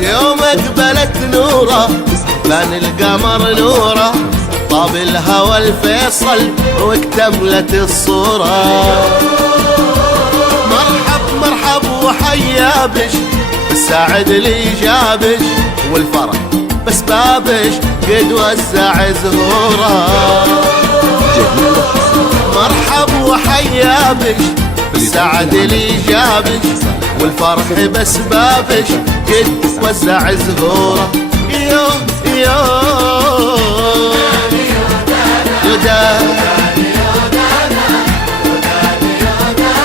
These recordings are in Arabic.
يوم اقبلت نوره بان القمر نوره طاب الهوى الفيصل واكتملت الصورة. مرحب مرحب وحيا بش السعد لي جابش والفرح بس بابش قد وزع زهوره. مرحب وحيا بش السعد لي جابش والفرح بس بابش قد وزع زهوره. يوم يوم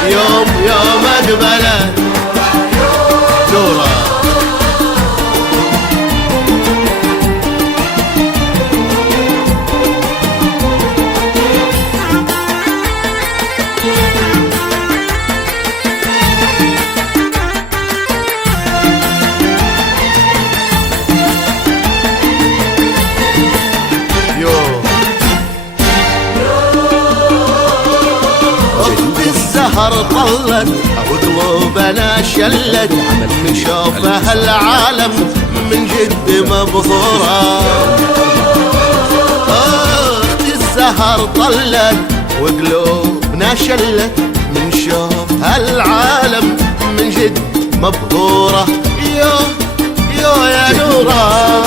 يوم يوم اقبلت نوره. الزهر طلت وقلوبنا شلت من شوفها العالم من جد مبهورة. اختي الزهر طلت وقلوبنا شلت من شوفها العالم من جد مبهورة. يو يو يا نورة